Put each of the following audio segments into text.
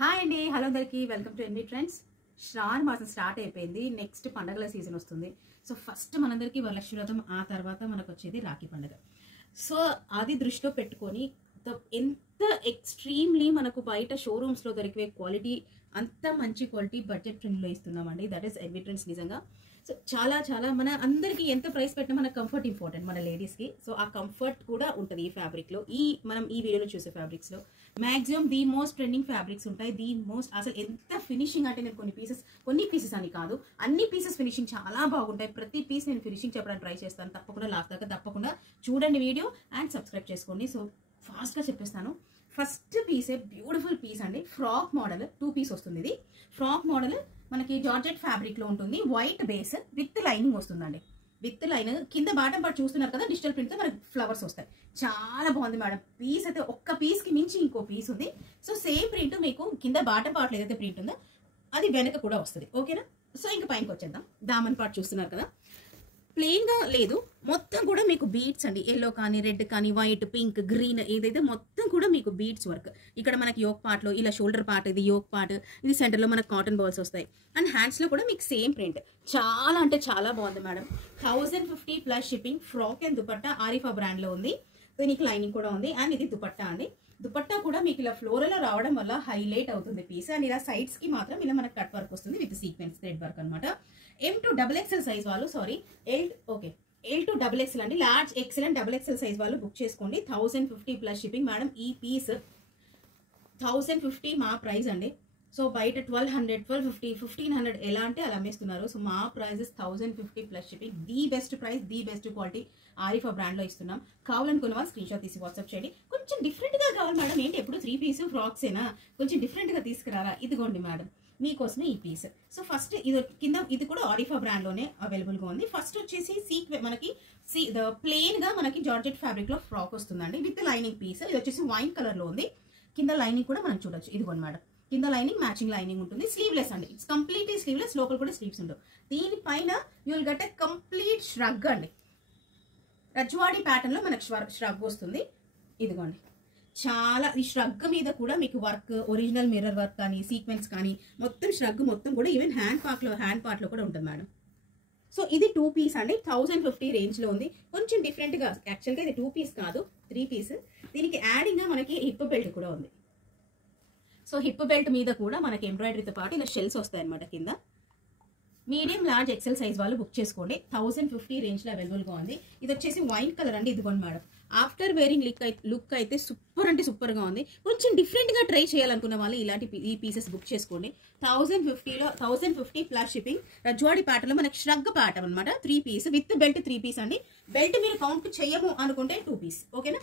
Hi అండి, hello అందరికి welcome to N V trends. శ్రావణ మాసం స్టార్ట్ అయిపోయింది. నెక్స్ట్ పండగల సీజన్ వస్తుంది. సో ఫస్ట్ మనందరికీ వరలక్ష్మి వ్రతం, ఆ తర్వాత మనకు వచ్చేది రాఖీ పండుగ. సో అది దృష్టిలో పెట్టుకొని ఎంత ఎక్స్ట్రీమ్లీ మనకు బయట షోరూమ్స్లో దొరికే క్వాలిటీ, అంత మంచి క్వాలిటీ బడ్జెట్ ఫ్రెండ్లో ఇస్తున్నామండి. That is NV trends. నిజంగా సో చాలా చాలా మన అందరికీ ఎంత ప్రైస్ పెట్టినా మన కంఫర్ట్ ఇంపార్టెంట్ మన లేడీస్కి. సో ఆ కంఫర్ట్ కూడా ఉంటుంది ఈ ఫ్యాబ్రిక్లో. మనం ఈ వీడియోలో చూసే ఫ్యాబ్రిక్స్లో maximum the most trending fabrics ఉంటాయి. ది మోస్ట్ అసలు ఎంత ఫినిషింగ్ అంటే, నేను కొన్ని పీసెస్ అని కాదు, అన్ని పీసెస్ ఫినిషింగ్ చాలా బాగుంటాయి. ప్రతి పీస్ నేను ఫినిషింగ్ చెప్పడానికి ట్రై చేస్తాను. తప్పకుండా లాస్ట్ దాకా తప్పకుండా చూడండి వీడియో అండ్ సబ్స్క్రైబ్ చేసుకోండి. సో ఫాస్ట్గా చెప్పేస్తాను. ఫస్ట్ పీసే బ్యూటిఫుల్ పీస్ అండి. ఫ్రాక్ మోడల్ 2 పీస్ వస్తుంది. ఇది ఫ్రాక్ మోడల్ మనకి జార్జెట్ ఫ్యాబ్రిక్ లో ఉంటుంది. వైట్ బేస్ విత్ లైనింగ్ వస్తుందండి. విత్ లైనింగ్ కింద బాటం పార్ట్ చూస్తున్నారు కదా, డిజిటల్ ప్రింట్ తో మనకి ఫ్లవర్స్ వస్తాయి. చాలా బాగుంది మేడం. పీస్ అయితే ఒక్క పీస్ కి మించి ఇంకో పీస్ ఉంది. సో సేమ్ ప్రింట్ మీకు కింద బాటం పార్ట్ ఏదైతే ప్రింట్ ఉందో అది వెనక కూడా వస్తుంది. ఓకేనా? సో ఇంకా పైనకి వచ్చేద్దాం. దామన్ పార్ట్ చూస్తున్నారు కదా, ప్లెయిన్ గా లేదు, మొత్తం కూడా మీకు బీడ్స్ అండి. ఎల్లో కానీ, రెడ్ కానీ, వైట్, పింక్, గ్రీన్, ఏదైతే మొత్తం కూడా మీకు బీడ్స్ వర్క్. ఇక్కడ మనకి యోక్ పార్ట్ లో ఇలా షోల్డర్ పార్ట్, ఇది యోక్ పార్ట్, ఇది సెంటర్ లో మనకు కాటన్ బాల్స్ వస్తాయి. అండ్ హ్యాండ్స్ లో కూడా మీకు సేమ్ ప్రింట్. చాలా అంటే చాలా బాగుంది madam. 1050 plus shipping. Frock and dupatta Arifa brand లో ఉంది. దీనికి లైనింగ్ కూడా ఉంది. అండ్ ఇది దుపట్టా అండి. దుపట్టా కూడా మీకు ఇలా ఫ్లోరల్ రావడం వల్ల హైలైట్ అవుతుంది పీస్. అండ్ ఇలా సైడ్స్ కి మాత్రం ఇలా మనకు కట్ వర్క్ వస్తుంది విత్ సీక్వెన్స్ థ్రెడ్ వర్క్ అనమాట. M2XXL సైజ్ వాళ్ళు, సారీ L2XXL అండి. Large XL and XXL size వాళ్ళు బుక్ చేసుకోండి. 1050 ప్లస్ షిప్పింగ్ మేడం. ఈ పీస్ 1050 మా ప్రైస్ అండి. సో బయట 1200, 1250, 1500 ఎలా అంటే అలా అమ్మేస్తున్నారు. సో మా prices 1050 plus shipping. The best price, the best quality Arifa brand లో ఇస్తున్నాం. కావాలనుకున్న వాళ్ళు స్క్రీన్ షాట్ తీసి వాట్సాప్ చేయండి. కొంచెం డిఫరెంట్ గా కావాలి మేడం, ఏంటి ఎప్పుడు 3 పీస్ ఫ్రాక్స్ ఏనా, కొంచెం డిఫరెంట్ గా తీసుకురారా, ఇదిగోండి మేడం మీకోసమే ఈ పీస్. సో ఫస్ట్ ఇది కింద, ఇది కూడా ఆరిఫా బ్రాండ్ లోనే అవైలబుల్ గా ఉంది. ఫస్ట్ వచ్చేసి మనకి ప్లెయిన్ గా మనకి జార్జెట్ ఫ్యాబ్రిక్ లో ఫ్రాక్ వస్తుందండి విత్ లైనింగ్ పీస్. ఇది వచ్చేసి వైన్ కలర్ లో ఉంది. కింద లైనింగ్ కూడా మనం చూడొచ్చు. ఇదిగోండి మేడం, కింద లైనింగ్ మ్యాచింగ్ లైనింగ్ ఉంటుంది. స్లీవ్లెస్ అండి. It's completely sleeveless. లోపల కూడా స్లీవ్స్ ఉండవు. దీనిపైన you will get a complete shrug అండి. రజ్వాడి ప్యాటర్న్ లో మనకు ష్రగ్ వస్తుంది. ఇదిగోండి, చాలా ఈ ష్రగ్ మీద కూడా మీకు వర్క్, ఒరిజినల్ మిర్రర్ వర్క్ కానీ, సీక్వెన్స్ కానీ, మొత్తం ష్రగ్ మొత్తం కూడా ఈవెన్ హ్యాండ్ పార్ట్ లో కూడా ఉంటుంది మేడం. సో ఇది 2 పీస్ అండి. 1050 రేంజ్ లో ఉంది. కొంచెం డిఫరెంట్ గా, యాక్చువల్గా ఇది 2 పీస్ కాదు, 3 పీస్. దీనికి యాడింగ్ గా మనకి హిప్ బెల్ట్ కూడా ఉంది. సో హిప్ బెల్ట్ మీద కూడా మనకి ఎంబ్రాయిడరీతో పాటు ఇలా షెల్స్ వస్తాయి అనమాట కింద. మీడియం లార్జ్ ఎక్సెల్ సైజ్ వాళ్ళు బుక్ చేసుకోండి. 1050 రేంజ్ లో అవైలబుల్ గా ఉంది. ఇది వచ్చేసి వైన్ కలర్ అండి. ఇదిగోండి మేడం, ఆఫ్టర్ వేరింగ్ లుక్ అయితే సూపర్ అంటే సూపర్ గా ఉంది. కొంచెం డిఫరెంట్ గా ట్రై చేయాలనుకున్న వాళ్ళు ఈ పీసెస్ బుక్ చేసుకోండి. 1050 ప్లస్ షిప్పింగ్. రజ్వాడి ప్యాటర్న్ లో మనకి ష్రగ్ ప్యాటర్న్ అనమాట. 3 పీస్ విత్ బెల్ట్. 3 పీస్ అండి. బెల్ట్ మీరు కౌంట్ చేయము అనుకుంటే 2 పీస్. ఓకేనా?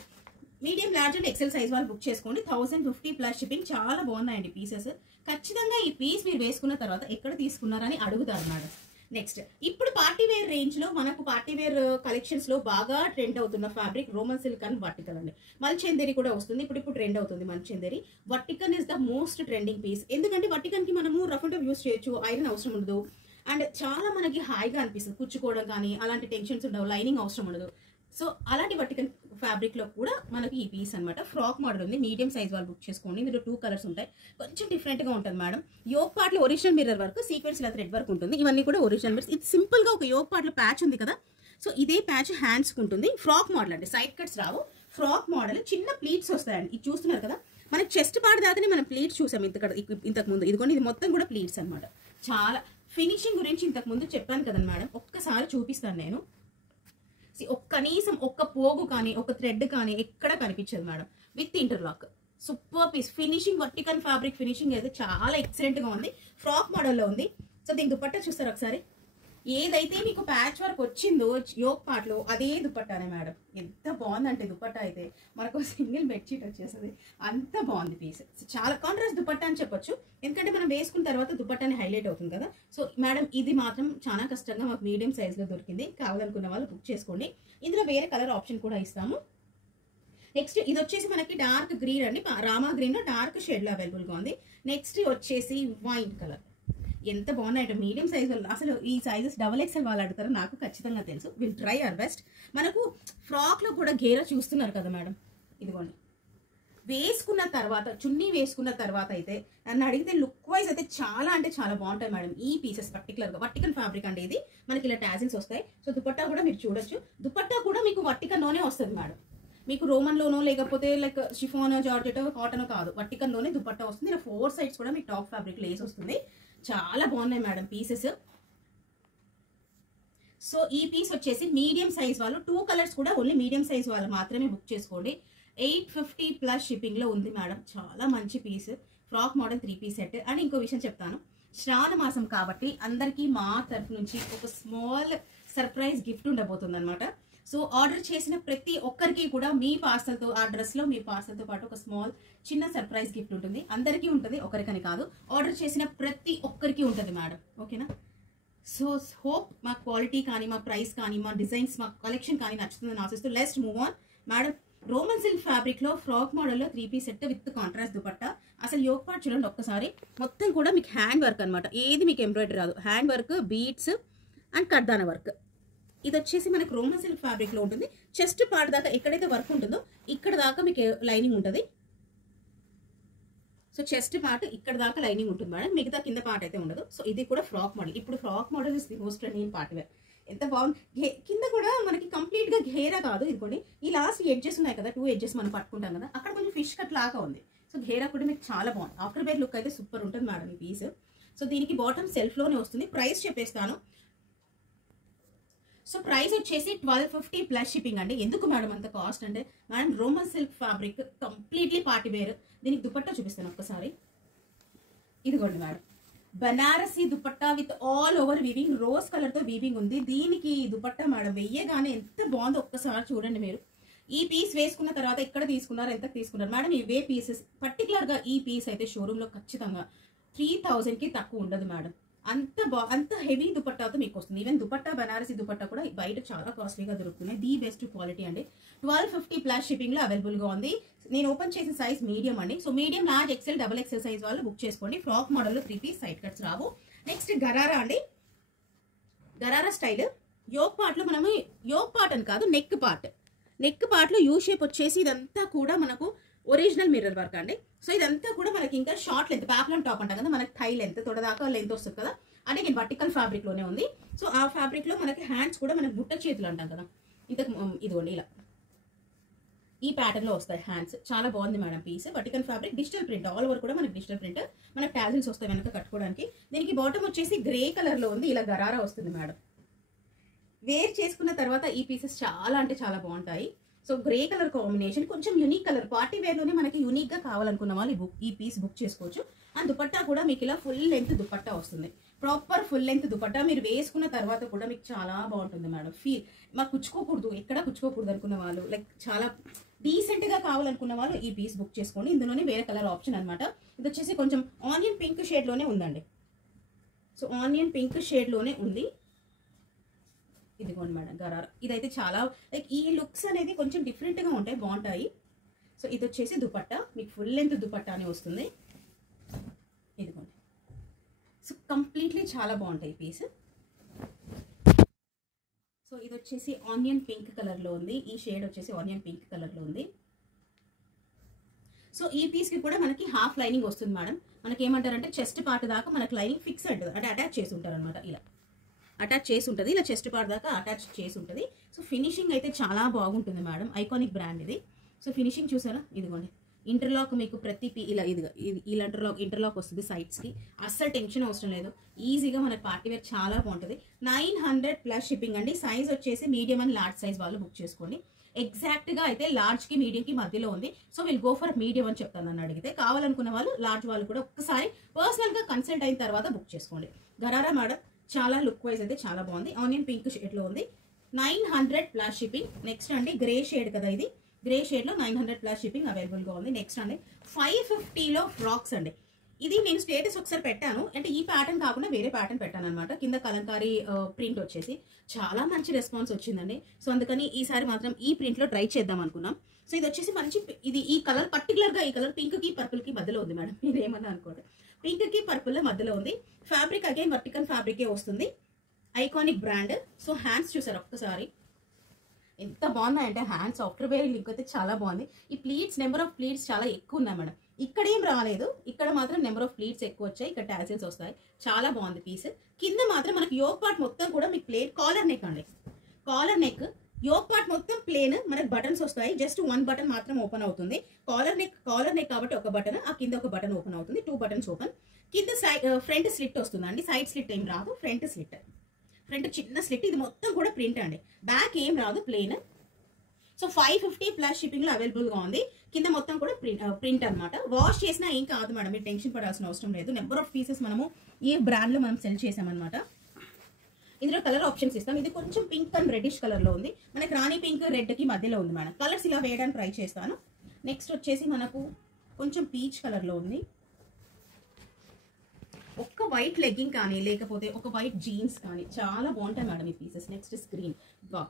Medium large and XL size వాళ్ళు బుక్ చేసుకోండి. 1050 ప్లస్ షిప్పింగ్. చాలా బాగున్నాయండి పీసెస్. ఖచ్చితంగా ఈ పీస్ మీరు వేసుకున్న తర్వాత ఎక్కడ తీసుకున్నారని అడుగుతారు మేడం. నెక్స్ట్, ఇప్పుడు పార్టీ వేర్ రేంజ్ లో మనకు పార్టీ వేర్ కలెక్షన్స్ లో బాగా ట్రెండ్ అవుతున్న fabric roman silk and vertical అండి. మల్చందేరి కూడా వస్తుంది. ఇప్పుడు ట్రెండ్ అవుతుంది మల్చందేరి. Vertical is the most trending piece. ఎందుకంటే వర్టికల్ కి మనము రఫ్ అండ్ టఫ్ యూస్ చేయొచ్చు, ఐరన్ అవసరం ఉండదు. అండ్ చాలా మనకి హాయిగా అనిపిస్తుంది. కుచ్చుకోవడం కానీ అలాంటి టెన్షన్స్ ఉండవు, లైనింగ్ అవసరం ఉండదు. సో అలాంటి వర్టికల్ ఫ్యాబ్రిక్ లో కూడా మనకి ఈ పీస్ అనమాట. ఫ్రాక్ మోడల్ ఉంది. మీడియం సైజ్ వాళ్ళు బుక్ చేసుకోండి. ఇందులో 2 కలర్స్ ఉంటాయి. కొంచెం డిఫరెంట్ గా ఉంటుంది మేడం. యోక్ పార్ట్ లో ఒరిజినల్ మిర్రర్ వర్క్, సీక్వెన్స్ ఇలా థ్రెడ్ వర్క్ ఉంటుంది. ఇవన్నీ కూడా ఒరిజినల్ మిర్రర్స్. ఇది సింపుల్ గా ఒక యోక్ పార్ట్ లో ప్యాచ్ ఉంది కదా, సో ఇదే ప్యాచ్ హ్యాండ్స్ కు ఉంటుంది. ఫ్రాక్ మోడల్ అండి. సైడ్ కట్స్ రావు. ఫ్రాక్ మోడల్ చిన్న ప్లీట్స్ వస్తాయండి. ఇది చూస్తున్నారు కదా, మనకి చెస్ట్ పార్ట్ దాకానే మనం ప్లీట్స్ చూసాం ఇంతకు ముందు. ఇదిగోండి, ఇది మొత్తం కూడా ప్లీట్స్ అనమాట. చాలా ఫినిషింగ్ గురించి ఇంతకు ముందు చెప్పాను కదా మేడం, ఒక్కసారి చూపిస్తాను నేను. కనీసం ఒక్క పోగు కానీ, ఒక థ్రెడ్ కానీ ఎక్కడ కనిపించదు madam. With interlock. Super piece. Finishing, vertical fabric finishing అయితే చాలా ఎక్సలెంట్ గా ఉంది. ఫ్రాక్ మోడల్లో ఉంది. సో దీని దుపట్టా చూస్తారు ఒకసారి. ఏదైతే మీకు ప్యాచ్ వర్క్ వచ్చిందో యోక్ పార్ట్ లో అదే దుపట్టానే మేడం. ఎంత బాగుందంటే దుపట్టా అయితే మనకు సింగిల్ బెడ్షీట్ వచ్చేస్తుంది. అంత బాగుంది పీస్. చాలా కాంట్రాస్ట్ దుపట్టా అని చెప్పొచ్చు, ఎందుకంటే మనం వేసుకున్న తర్వాత దుపట్టాని హైలైట్ అవుతుంది కదా. సో మేడం ఇది మాత్రం చాలా కష్టంగా మాకు మీడియం సైజ్ లో దొరికింది. కావాలనుకున్న వాళ్ళు బుక్ చేసుకోండి. ఇందులో వేరే కలర్ ఆప్షన్ కూడా ఇస్తాము. నెక్స్ట్ ఇది వచ్చేసి మనకి డార్క్ గ్రీన్ అండి. రామా గ్రీన్ లో డార్క్ షేడ్ లో అవైలబుల్ గా ఉంది. నెక్స్ట్ వచ్చేసి వైన్ కలర్. ఎంత బాగున్నాయి. మీడియం సైజ్ వాళ్ళు, అసలు ఈ సైజెస్ XXL వాళ్ళు అడుగుతారో నాకు ఖచ్చితంగా తెలుసు. Will try our best. మనకు ఫ్రాక్ లో కూడా గేరా చూస్తున్నారు కదా మేడం, ఇదిగోండి వేసుకున్న తర్వాత చున్నీ వేసుకున్న తర్వాత అయితే నన్ను అడిగితే లుక్ వైజ్ అయితే చాలా అంటే చాలా బాగుంటాయి మేడం ఈ పీసెస్. పర్టికులర్గా వర్టికన్ ఫ్యాబ్రిక్ అండి ఇది. మనకి ఇలా టాజిల్స్ వస్తాయి. సో దుపట్టా కూడా మీరు చూడొచ్చు. దుపట్టా కూడా మీకు వర్టికన్లోనే వస్తుంది మేడం. మీకు రోమన్లోనో లేకపోతే లైక్ షిఫోన్ జార్జెట్ కాటన్ కాదు, వర్టికన్లోనే దుపట్టా వస్తుంది. ఇలా 4 సైడ్స్ కూడా మీకు టాప్ ఫ్యాబ్రిక్ లేస్ వస్తుంది. చాలా బాగున్నాయి మేడం పీసెస్. సో ఈ పీస్ వచ్చేసి మీడియం సైజ్ వాళ్ళు 2 కలర్స్ కూడా ఓన్లీ మీడియం సైజ్ వాళ్ళు మాత్రమే బుక్ చేసుకోండి. 850 ప్లస్ షిప్పింగ్ లో ఉంది మేడం. చాలా మంచి piece, frock model 3 piece set. And ఇంకో విషయం చెప్తాను, శ్రావణ మాసం కాబట్టి అందరికీ మా తరఫు నుంచి ఒక స్మాల్ సర్ప్రైజ్ గిఫ్ట్ ఉండబోతుంది అనమాట. సో ఆర్డర్ చేసిన ప్రతి ఒక్కరికి కూడా మీ పార్సల్తో, ఆ డ్రెస్లో మీ పార్సల్తో పాటు ఒక స్మాల్ చిన్న సర్ప్రైజ్ గిఫ్ట్ ఉంటుంది. అందరికీ ఉంటుంది, ఒకరికని కాదు. ఆర్డర్ చేసిన ప్రతి ఒక్కరికి ఉంటుంది మేడం. ఓకేనా? సో హోప్ మా క్వాలిటీ కానీ, మా ప్రైస్ కానీ, మా డిజైన్స్, మా కలెక్షన్ కానీ నచ్చుతుందని ఆశిస్తూ let's move on madam. Roman silk fabric లో ఫ్రాక్ మోడల్ లో 3 piece set with contrast dupatta. అసలు యోక్ పార్ట్ చూడండి ఒక్కసారి. మొత్తం కూడా మీకు హ్యాండ్ వర్క్ అనమాట. ఏది మీకు ఎంబ్రాయిడరీ రాదు. హ్యాండ్ వర్క్, బీడ్స్ అండ్ కడ్దాన వర్క్. ఇది వచ్చేసి మనకు రోమన్ సిల్క్ ఫ్యాబ్రిక్ లో ఉంటుంది. చెస్ట్ పార్ట్ దాకా ఎక్కడైతే వర్క్ ఉంటుందో ఇక్కడ దాకా మీకు లైనింగ్ ఉంటుంది. సో చెస్ట్ పార్ట్ ఇక్కడ దాకా లైనింగ్ ఉంటుంది మేడం. మిగతా కింద పార్ట్ అయితే ఉండదు. సో ఇది కూడా ఫ్రాక్ మోడల్. ఇప్పుడు frock model is the most trending part wear. ఎంత బాగుంది. కింద కూడా మనకి కంప్లీట్ గా ఘేరా కాదు. ఇదిగోండి ఈ లాస్ట్ ఎడ్జెస్ ఉన్నాయి కదా, 2 ఎడ్జెస్ మనం పట్టుకుంటాం కదా, అక్కడ కొంచెం ఫిష్ కట్ లాగా ఉంది. సో ఘేరా కూడా మీకు చాలా బాగుంది. ఆఫ్టర్ వేర్ లుక్ అయితే సూపర్ ఉంటుంది మేడం ఈ పీస్. సో దీనికి బాటమ్ సెల్ఫ్ లోనే వస్తుంది. ప్రైస్ చెప్పేస్తాను. సో ప్రైస్ వచ్చేసి 1250 ప్లస్ షిప్పింగ్ అండి. ఎందుకు మేడం అంత కాస్ట్ అంటే, madam Roman silk fabric completely party wear. దీనికి దుపట్టా చూపిస్తాను ఒక్కసారి. ఇదిగోండి madam, Banarasi dupatta with all over weaving, rose colour తో వీవింగ్ ఉంది. దీనికి దుపట్టా మేడం వెయ్యగానే ఎంత బాగుందో ఒక్కసారి చూడండి మీరు. ఈ పీస్ వేసుకున్న తర్వాత ఎక్కడ తీసుకున్నారు, ఎంత తీసుకున్నారు మేడం? ఇవే పీసెస్. పర్టికులర్ గా ఈ పీస్ అయితే షోరూమ్ లో ఖచ్చితంగా 3000 కి తక్కువ ఉండదు మేడం. అంత హెవీ దుపట్టాతో మీకు వస్తుంది. ఈవెన్ దుపట్టా, బనారసీ దుపట్టా కూడా బయట చాలా కాస్ట్లీగా దొరుకుతున్నాయి. ది బెస్ట్ క్వాలిటీ అండి. 1250 ప్లస్ షిప్పింగ్ లో అవైలబుల్ గా ఉంది. నేను ఓపెన్ చేసిన సైజ్ మీడియం అండి. So medium, large, XL, double XL size వాళ్ళు బుక్ చేసుకోండి. ఫ్రాక్ మోడల్ లో 3 పీస్ సైడ్ కట్స్ రావు. నెక్స్ట్ గరారా అండి. గరారా స్టైల్ యోక్ పార్ట్ లో మనము, యోక్ పార్ట్ అని కాదు, నెక్ పార్ట్ లో యూ షేప్ వచ్చేసి ఇదంతా కూడా మనకు ఒరిజినల్ మిర్రర్ వర్క్ అండి. సో ఇదంతా కూడా మనకి ఇంకా షార్ట్ లెంత్, ప్యాప్లమ్ టాప్ అంటాం కదా, మనకి థై లెంత్, తొడదాకా లెంత్ వస్తుంది కదా, అంటే నేను వర్టికల్ ఫ్యాబ్రిక్ లోనే ఉంది. సో ఆ ఫ్యాబ్రిక్ లో మనకి హ్యాండ్స్ కూడా మనకి బుట్ట చేతులు అంటాం కదా, ఇంతకు ఇదిగోండి ఇలా ఈ ప్యాటర్న్ లో వస్తాయి హ్యాండ్స్. చాలా బాగుంది madam piece. Vertical fabric, digital print, all over కూడా మనకి డిజిటల్ ప్రింట్. మనకి టాజిల్స్ వస్తాయి వెనక కట్టుకోవడానికి. దీనికి బాటమ్ వచ్చేసి గ్రే కలర్ లో ఉంది. ఇలా గరారా వస్తుంది మేడం. వేర్ చేసుకున్న తర్వాత ఈ పీసెస్ చాలా అంటే చాలా బాగుంటాయి. సో గ్రే కలర్ కాంబినేషన్, కొంచెం యూనిక్ కలర్, పార్టీ వేర్ లోనే మనకి యూనిక్ గా కావాలనుకున్న వాళ్ళు ఈ పీస్ బుక్ చేసుకోవచ్చు. అండ్ దుపట్టా కూడా మీకు ఇలా ఫుల్ లెంత్ దుపట్టా వస్తుంది. Proper full length dupatta. మీరు వేసుకున్న తర్వాత కూడా మీకు చాలా బాగుంటుంది మేడం. ఫీల్ మాకు కుచ్చుకోకూడదు, ఎక్కడ కుచ్చుకోకూడదు అనుకున్న వాళ్ళు, లైక్ చాలా డీసెంట్ గా కావాలనుకున్న వాళ్ళు ఈ పీస్ బుక్ చేసుకోండి. ఇందులోనే వేరే కలర్ ఆప్షన్ అనమాట. ఇది వచ్చేసి కొంచెం ఆనియన్ పింక్ షేడ్ లోనే ఉందండి. సో ఆనియన్ పింక్ షేడ్ లోనే ఉంది. ఇదిగోండి మేడం గరారా. ఇదైతే చాలా లైక్ ఈ లుక్స్ అనేది కొంచెం డిఫరెంట్ గా ఉంటాయి, బాగుంటాయి. సో ఇది వచ్చేసి దుపట్టా, మీకు ఫుల్ లెంత్ దుపట్టా అని వస్తుంది. ఇదిగోండి. సో కంప్లీట్లీ చాలా బాగుంటాయి పీస్. సో ఇది వచ్చేసి ఆనియన్ పింక్ కలర్ లో ఉంది. ఈ షేడ్ వచ్చేసి ఆనియన్ పింక్ కలర్ లో ఉంది. సో ఈ పీస్ కి కూడా మనకి హాఫ్ లైనింగ్ వస్తుంది మేడం. మనకి ఏమంటారంటే చెస్ట్ పార్ట్ దాకా మనకి లైనింగ్ ఫిక్స్డ్ అంటే అటాచ్ చేసి ఉంటారు అనమాట. ఇలా అటాచ్ చేసి ఉంటుంది. ఇలా చెస్ట్ పార్ట్ దాకా అటాచ్ చేసి ఉంటుంది. సో ఫినిషింగ్ అయితే చాలా బాగుంటుంది మేడం. ఐకానిక్ బ్రాండ్ ఇది. సో ఫినిషింగ్ చూసారా, ఇదిగోండి ఇంటర్లాక్ మీకు ప్రతి ఇలా ఇలా ఇంటర్లాక్ వస్తుంది సైడ్స్ కి. అస్సలు టెన్షన్ అవసరం లేదు. ఈజీగా మనకి పార్టీ వేర్ చాలా బాగుంటుంది. 900 ప్లస్ షిప్పింగ్ అండి. సైజ్ వచ్చేసి మీడియం అండ్ లార్జ్ సైజ్ వాళ్ళు బుక్ చేసుకోండి. ఎగ్జాక్ట్ గా అయితే లార్జ్ కి మీడియం కి మధ్యలో ఉంది. So will go for medium అని చెప్తాను. నన్ను అడిగితే కావాలనుకున్న వాళ్ళు లార్జ్ వాళ్ళు కూడా ఒక్కసారి పర్సనల్ గా కన్సల్ట్ అయిన తర్వాత బుక్ చేసుకోండి. గరారా మేడం చాలా లుక్ వైజ్ అయితే చాలా బాగుంది. ఆనియన్ పింక్ షేడ్ లో ఉంది. 900 ప్లస్ షిప్పింగ్. నెక్స్ట్ అండి గ్రే షేడ్ కదా, ఇది గ్రే షేడ్ లో 900 ప్లస్ షిప్పింగ్ అవైలబుల్ గా ఉంది. నెక్స్ట్ అండి 550 లో ఫ్రాక్స్ అండి. ఇది నేను స్టేటస్ ఒకసారి పెట్టాను, అంటే ఈ ప్యాటర్న్ కాకుండా వేరే ప్యాటర్న్ పెట్టాను అనమాట. కింద కలంకారీ ప్రింట్ వచ్చేసి చాలా మంచి రెస్పాన్స్ వచ్చిందండి. సో అందుకని ఈసారి మాత్రం ఈ ప్రింట్ లో ట్రై చేద్దాం అనుకున్నాం. సో ఇది వచ్చేసి మంచి, ఇది ఈ కలర్ పర్టికులర్ గా ఈ కలర్ పింక్ కి పర్పుల్ కి మధ్యలో ఉంది మేడం. మీరు ఏమన్నా అనుకోండి, పింక్ కి పర్పుల్ మధ్యలో ఉంది. ఫ్యాబ్రిక్ అగైన్ వర్టికల్ ఫ్యాబ్రికే వస్తుంది. Iconic brand. సో హ్యాండ్స్ చూసారు ఒక్కసారి, ఎంత బాగున్నాయంటే హ్యాండ్ సాఫ్ట్వేర్ లింక్ అయితే చాలా బాగుంది. ఈ ప్లీట్స్ నెంబర్ ఆఫ్ ప్లీట్స్ చాలా ఎక్కువ ఉన్నాయి మేడం. ఇక్కడ ఏం రాలేదు, ఇక్కడ మాత్రం నెంబర్ ఆఫ్ ప్లీట్స్ ఎక్కువ వచ్చాయి, ఇక్కడ టాసిల్స్ వస్తాయి. చాలా బాగుంది పీస్. కింద మాత్రం మనకి యోక్ పార్ట్ మొత్తం కూడా మీకు ప్లేన్ కాలర్ నెక్ అండి. కాలర్ నెక్ యోక్ పార్ట్ మొత్తం ప్లేన్, మనకి బటన్స్ వస్తాయి. జస్ట్ 1 బటన్ మాత్రం ఓపెన్ అవుతుంది. కాలర్ నెక్ కాబట్టి ఒక బటన్, ఆ కింద ఒక బటన్ ఓపెన్ అవుతుంది. 2 బటన్స్ ఓపెన్. కింద ఫ్రంట్ స్లిట్ వస్తుందండి. సైడ్ స్లిట్ ఏం రాదు, ఫ్రంట్ స్లిట్. ఫ్రంట్ చిన్న స్లిట్. ఇది మొత్తం కూడా ప్రింట్ అండి. బ్యాక్ ఏం రాదు, ప్లేన్. సో 550 ప్లస్ షిప్పింగ్ లో అవైలబుల్ గా ఉంది. కింద మొత్తం కూడా ప్రింట్ అనమాట. వాష్ చేసినా ఏం కాదు మేడం, మీరు టెన్షన్ పడాల్సిన అవసరం లేదు. నెంబర్ ఆఫ్ పీసెస్ మనము ఈ బ్రాండ్ లో మనం సెల్ చేసామన్నమాట. ఇందులో కలర్ ఆప్షన్స్ ఇస్తాం. ఇది కొంచెం పింక్ అండ్ రెడ్డిష్ కలర్ లో ఉంది. మనకి రాణి పింక్ రెడ్ కి మధ్యలో ఉంది మేడం. కలర్స్ ఇలా వేయడానికి ట్రై చేస్తాను. నెక్స్ట్ వచ్చేసి మనకు కొంచెం పీచ్ కలర్ లో ఉంది. ఒక్క వైట్ లెగ్గింగ్ కానీ లేకపోతే ఒక వైట్ జీన్స్ కానీ చాలా బాగుంటాయి మేడం ఈ పీసెస్. నెక్స్ట్ స్క్రీన్ వా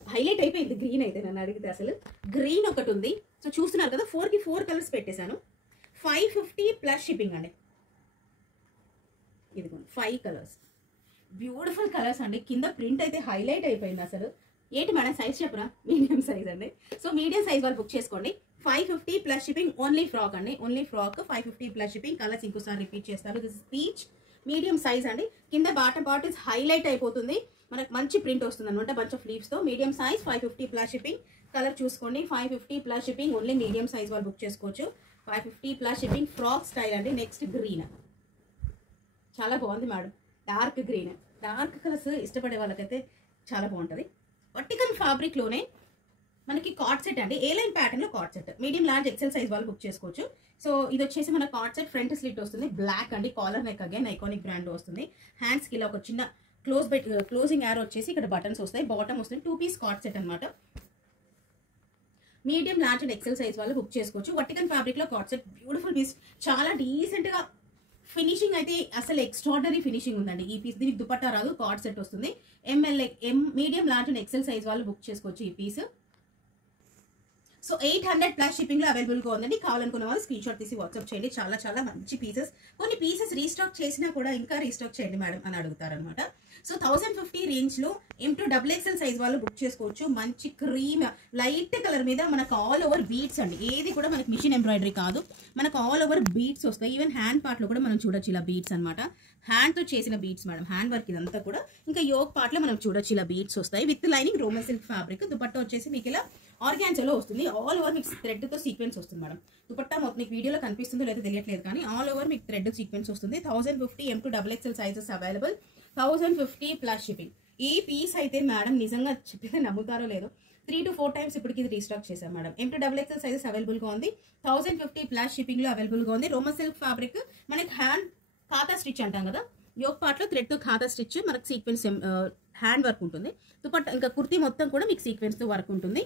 హైలైట్ అయిపోయింది గ్రీన్ అయితే నన్ను అడిగితే. అసలు గ్రీన్ ఒకటి ఉంది. సో చూస్తున్నారు కదా, 4 కి 4 కలర్స్ పెట్టేశాను. 550 ప్లస్ షిప్పింగ్ అండి. ఇదిగోండి 5 కలర్స్, బ్యూటిఫుల్ కలర్స్ అండి. కింద ప్రింట్ అయితే హైలైట్ అయిపోయింది అసలు. ఏంటి మేడం సైజ్ చెప్పరా? మీడియం సైజ్ అండి. సో మీడియం సైజ్ వాళ్ళు బుక్ చేసుకోండి. 550 ప్లస్ షిప్పింగ్. ఓన్లీ ఫ్రాక్ అండి, only frock. 550 plus shipping. Colours ఇంకోసారి రిపీట్ చేస్తారు. This is peach, medium size అండి. కింద బాటమ్ పార్ట్ ఇస్ హైలైట్ అయిపోతుంది. మనకు మంచి ప్రింట్ వస్తుంది అనమాట, బంచ్ ఆఫ్ లీవ్స్ తో. Medium size 550 plus shipping. Colour చూసుకోండి. 550 plus shipping. Only medium size వాళ్ళు బుక్ చేసుకోవచ్చు. 550 ప్లస్ షిప్పింగ్. ఫ్రాక్ స్టైల్ అండి. నెక్స్ట్ గ్రీన్, చాలా బాగుంది madam. Dark green. Dark colours ఇష్టపడే వాళ్ళకైతే చాలా బాగుంటుంది. వర్టికల్ ఫ్యాబ్రిక్ లోనే మనకి కార్డ్ సెట్ అండి. ఏ లైన్ ప్యాటర్న్ లో card set. Medium large XL size వాళ్ళు బుక్ చేసుకోవచ్చు. సో ఇది వచ్చేసి మన కార్డ్ సెట్. ఫ్రంట్ స్లిట్ వస్తుంది. బ్లాక్ అండి. Collar neck again iconic brand వస్తుంది. హ్యాండ్స్ కి ఇలా ఒక చిన్న క్లోజింగ్ యారో వచ్చేసి ఇక్కడ బటన్స్ వస్తాయి. బాటమ్ వస్తుంది. 2 పీస్ కార్డ్ సెట్ అనమాట. Medium large and XL size వాళ్ళు బుక్ చేసుకోవచ్చు. వర్టికల్ ఫ్యాబ్రిక్ లో కార్డ్ సెట్. Beautiful piece. చాలా డీసెంట్ గా ఫినిషింగ్ అయితే అసలు ఎక్స్ట్రాడనరీ ఫినిషింగ్ ఉందండి ఈ పీస్. దీనికి దుపట్టా రాదు, కార్డ్ సెట్ వస్తుంది. Medium large and XL size వాళ్ళు బుక్ చేసుకోవచ్చు ఈ పీస్. సో 800 ప్లస్ షిప్పింగ్ లో అవైలబుల్ గా ఉందండి. కావాలనుకున్న వాళ్ళు స్క్రీన్ షాట్ తీసి వాట్సాప్ చేయండి. చాలా చాలా మంచి పీసెస్. కొన్ని పీసెస్ రీస్టాక్ చేసినా కూడా ఇంకా రీస్టాక్ చేయండి మేడం అని అడుగుతారనమాట. సో 1050 రేంజ్ లో M2XXL సైజ్ వాళ్ళు బుక్ చేసుకోవచ్చు. మంచి క్రీమ్ లైట్ కలర్ మీద మనకు ఆల్ ఓవర్ బీట్స్ అండి. ఏది కూడా మనకి మిషన్ ఎంబ్రాయిడరీ కాదు, మనకు ఆల్ ఓవర్ బీట్స్ వస్తాయి. ఈవెన్ హ్యాండ్ పార్ట్ లో కూడా మనం చూడొచ్చు ఇలా బీట్స్ అనమాట. హ్యాండ్ తో చేసిన బీట్స్ మేడం. హ్యాండ్ వర్క్ ఇదంతా కూడా. ఇంకా యోక్ పార్ట్ లో మనం చూడొచ్చు ఇలా బీట్స్ వస్తాయి. With lining Roman silk fabric. Dupatta వచ్చేసి మీకు ఇలా ఆర్గాన్జాలో వస్తుంది. ఆల్ ఓవర్ మీకు థ్రెడ్ తో సీక్వెన్స్ వస్తుంది మేడం. దుపట్టా మొత్తం మీకు వీడియోలో కనిపిస్తుందో లేదో తెలియట్లేదు కానీ ఆల్ ఓవర్ మీకు థ్రెడ్ సీక్వెన్స్ వస్తుంది. 1050 M2XXL sizes available. 1050 plus shipping. ఈ పీస్ అయితే మేడం నిజంగా చెప్పితే నమ్ముతారో లేదో 3 to 4 టైమ్స్ ఇప్పటికి ఇది రీస్టాక్ చేశాం మేడం. M2XXL సైజెస్ అవైలబుల్ గా ఉంది. 1050 ప్లస్ షిప్పింగ్ లో అవైలబుల్ గా ఉంది. Roman silk fabric. మనకి హ్యాండ్ ఖాతా స్టిచ్ అంటాం కదా, యోక్ పార్ట్ లో థ్రెడ్ తో ఖాతా స్టిచ్. మనకి సీక్వెన్స్ హ్యాండ్ వర్క్ ఉంటుంది. దుపట్టా ఇంకా కుర్తీ మొత్తం కూడా మీకు సీక్వెన్స్ తో వర్క్ ఉంటుంది.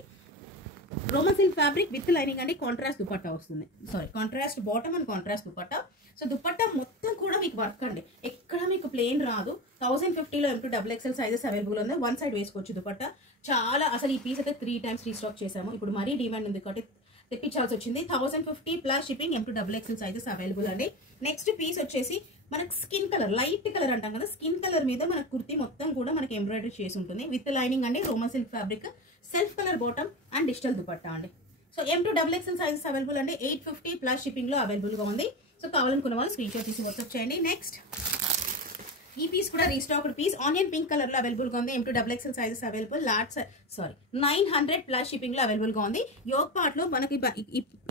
Roman silk fabric with lining అండి. కాంట్రాస్ట్ దుపట్టా వస్తుంది. Sorry, contrast bottom and contrast dupatta. So dupatta మొత్తం కూడా మీకు వర్క్ అండి. ఎక్కడ మీకు ప్లేన్ రాదు. 1050 లో M2XXL సైజెస్ అవైలబుల్ ఉంది. 1 సైడ్ వేసుకోవచ్చు దుపట్టా. చాలా అసలు ఈ పీస్ అయితే 3 టైమ్స్ రీస్టాక్ చేసాము. ఇప్పుడు మరీ డిమాండ్ ఉంది కాబట్టి తెప్పించాల్సి వచ్చింది. 1050 plus shipping. M2XXL sizes available అండి. నెక్స్ట్ పీస్ వచ్చేసి మనకు స్కిన్ కలర్, లైట్ కలర్ అంటాం కదా, స్కిన్ కలర్ మీద మనకు కుర్తీ మొత్తం కూడా మనకి ఎంబ్రాయిడరీ చేసి ఉంటుంది. విత్ లైనింగ్ అండి. Roman silk fabric. Self colour bottom and digital dupatta అండి. సో M2XXL సైజెస్ అవైలబుల్ అండి. 850 ప్లస్ షిప్పింగ్ లో అవైలబుల్ గా ఉంది. సో కావాలనుకున్న వాళ్ళు స్క్రీన్ షాట్ తీసి వాట్సాప్ చేయండి. నెక్స్ట్ ఈ పీస్ కూడా restocked piece. Onion pink colour లో అవైలబుల్ గా ఉంది. M2XXL sizes available. 900 plus shipping లో అవైలబుల్ గా ఉంది. యోక్ పార్ట్ లో మనకి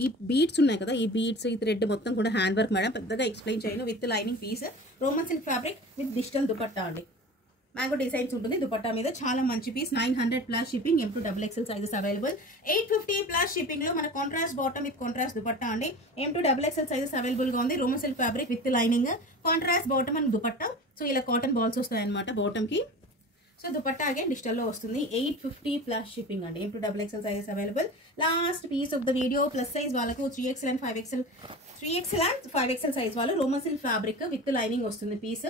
ఈ బీడ్స్ ఉన్నాయి కదా, ఈ బీడ్స్ ఈ థ్రెడ్ మొత్తం కూడా హ్యాండ్ వర్క్ మేడం. పెద్దగా ఎక్స్ప్లెయిన్ చేయను. With lining piece. Roman silk fabric with digital dupatta అండి. మ్యాంగో డిజైన్స్ ఉంటుంది దుపట్టా మీద. చాలా మంచి piece. 900 plus shipping. M2XXL sizes available. 850 plus shipping లో మన contrast bottom with contrast dupatta అండి. M2XXL సైజెస్ అవైలబుల్ గా ఉంది. Roman silk fabric with lining, contrast bottom and dupatta. So ఇలా కాటన్ బాల్స్ వస్తాయి అనమాట బాటమ్ కి. సో దుపట్టా అగైన్ డిజిటల్ లో వస్తుంది. 850 ప్లస్ షిప్పింగ్ అండి. M2XXL sizes available. Last piece of the video. Plus size వాళ్ళకు 3XL అండ్ 5XL సైజ్ వాళ్ళు Roman silk fabric with lining వస్తుంది piece.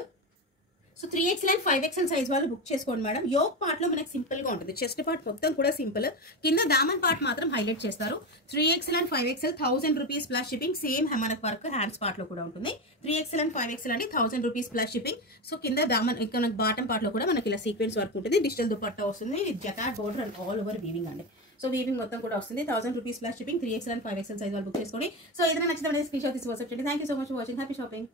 So 3XL and 5XL size వాళ్ళు book చేసుకోండి madam. Yoke part లో మనకి simple గా ఉంటుంది. చెస్ట్ పార్ట్ మొత్తం కూడా సింపుల్, కింద దామన్ పార్ట్ మాత్రం హైలైట్ చేస్తారు. 3XL and 5XL 1000 rupees plus shipping. Same మనకు వర్క్ హ్యాండ్స్ పార్ట్ లో కూడా ఉంటుంది. 3XL అండ్ 5XL అండి 1000 రూపీస్ ప్లస్ షిప్పింగ్. సో కింద దామన్ ఇక్కడ బాటమ్ పార్ట్ లో కూడా మనకి ఇలా సీక్వెన్స్ వర్క్ ఉంటుంది. డిజిటల్ దుపట్టా వస్తుంది with jacquard border and all over weaving అండి. సో వీవింగ్ మొత్తం కూడా వస్తుంది. 1000 rupees plus shipping. 3XL and 5XL size వాళ్ళు బుక్ చేసుకోండి. సో ఏదైనా నచ్చితే స్క్రీన్ షాట్ తీసి వాట్సాప్ చేయండి. Thank you so much for watching. Happy shopping.